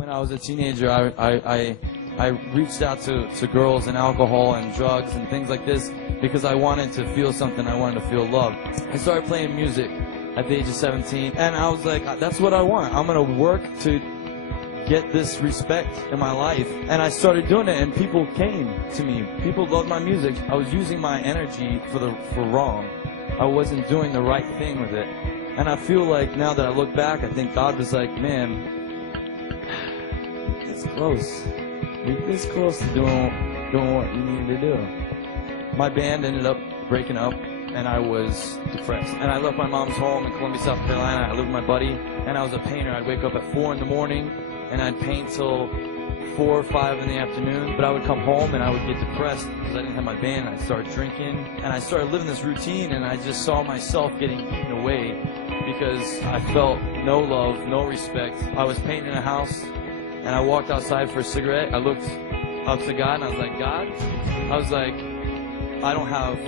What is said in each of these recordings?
When I was a teenager, I reached out to girls and alcohol and drugs and things like this because I wanted to feel something. I wanted to feel love. I started playing music at the age of 17, and I was like, that's what I want. I'm going to work to get this respect in my life. And I started doing it, and people came to me. People loved my music. I was using my energy for wrong. I wasn't doing the right thing with it. And I feel like now that I look back, I think God was like, man, it's close. You're this close to doing what you needed to do. My band ended up breaking up, and I was depressed. And I left my mom's home in Columbia, South Carolina. I lived with my buddy, and I was a painter. I'd wake up at 4 in the morning, and I'd paint till 4 or 5 in the afternoon. But I would come home, and I would get depressed because I didn't have my band. I started drinking, and I started living this routine, and I just saw myself getting eaten away because I felt no love, no respect. I was painting a house, and I walked outside for a cigarette. I looked up to God, and I was like, God, I don't have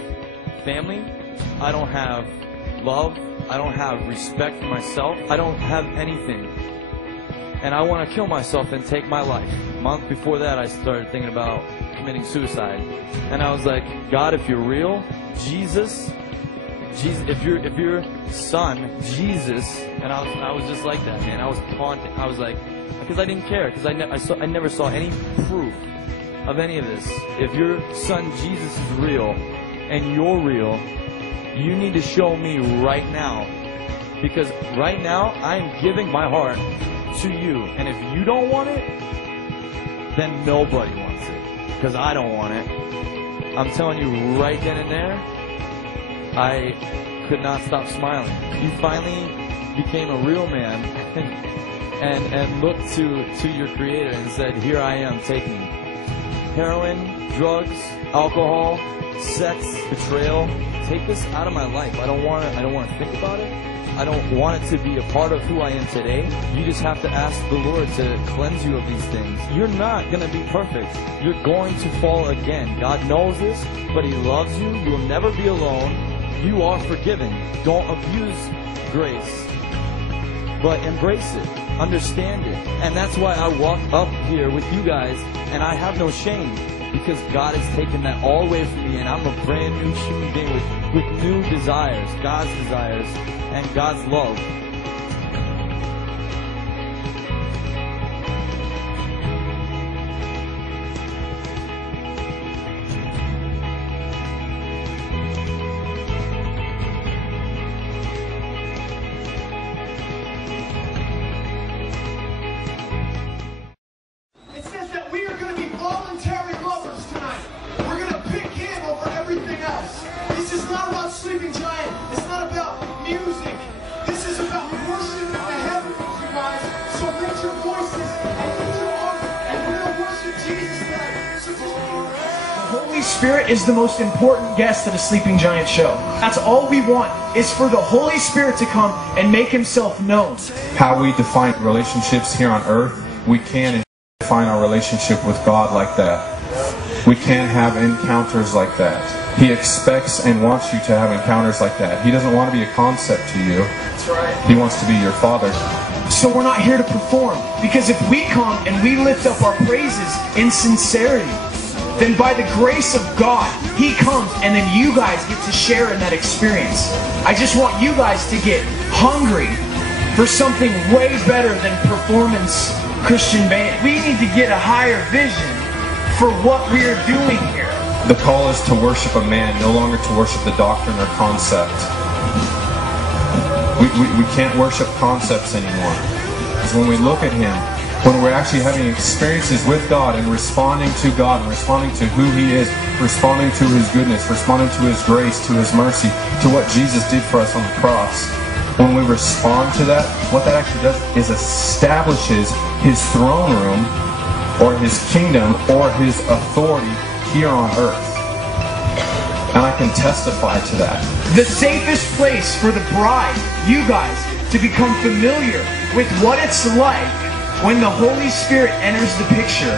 family. I don't have love. I don't have respect for myself. I don't have anything. And I want to kill myself and take my life. A month before that, I started thinking about committing suicide. And I was like, God, if you're real, Jesus, if your son, Jesus, and I was just like that, man. I was taunting. I was like, because I didn't care, because I never saw any proof of any of this. If your son Jesus is real and you're real, you need to show me right now, because right now I'm giving my heart to you, and if you don't want it, then nobody wants it, because I don't want it. I'm telling you right then and there, I could not stop smiling. You finally became a real man and looked to your Creator and said, here I am, take me. Heroin, drugs, alcohol, sex, betrayal, take this out of my life. I don't want to think about it. I don't want it to be a part of who I am today. You just have to ask the Lord to cleanse you of these things. You're not going to be perfect. You're going to fall again. God knows this, but He loves you. You will never be alone. You are forgiven. Don't abuse grace, but embrace it. Understand it. And that's why I walk up here with you guys, and I have no shame, because God has taken that all away from me, and I'm a brand new human being with new desires, God's desires, and God's love. It says that we are going to be voluntary lovers tonight. We're going to pick Him over everything else. This is not about Sleeping Giant. It's not about music. This is about worship in the heavens, you guys. So lift your voices and lift your heart, and we're going to worship Jesus tonight. So just the Holy Spirit is the most important guest at a Sleeping Giant show. That's all we want, is for the Holy Spirit to come and make Himself known. How we define relationships here on earth, we can define our relationship with God like that. We can have encounters like that. He expects and wants you to have encounters like that. He doesn't want to be a concept to you. That's right. He wants to be your Father. So we're not here to perform, because if we come and we lift up our praises in sincerity, then by the grace of God, He comes, and then you guys get to share in that experience. I just want you guys to get hungry for something way better than performance Christian band. We need to get a higher vision for what we are doing here. The call is to worship a man, no longer to worship the doctrine or concept. We can't worship concepts anymore. Because when we look at Him, when we're actually having experiences with God and responding to God and responding to who He is, responding to His goodness, responding to His grace, to His mercy, to what Jesus did for us on the cross, when we respond to that, what that actually does is establishes His throne room or His kingdom or His authority here on earth. And I can testify to that. The safest place for the bride, you guys, to become familiar with what it's like when the Holy Spirit enters the picture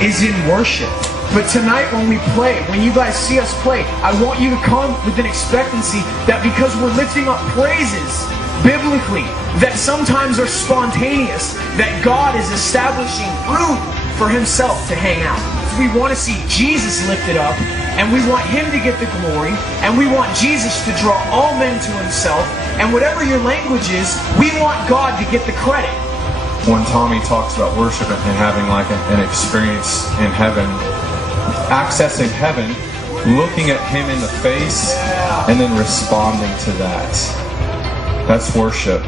is in worship. But tonight when we play, when you guys see us play, I want you to come with an expectancy that because we're lifting up praises, biblically that sometimes are spontaneous, that God is establishing room for himself to hang out. So we want to see Jesus lifted up, and we want him to get the glory, and we want Jesus to draw all men to himself, and whatever your language is, we want God to get the credit. When Tommy talks about worship and having like an experience in heaven, accessing heaven, looking at him in the face, and then responding to that. That's worship.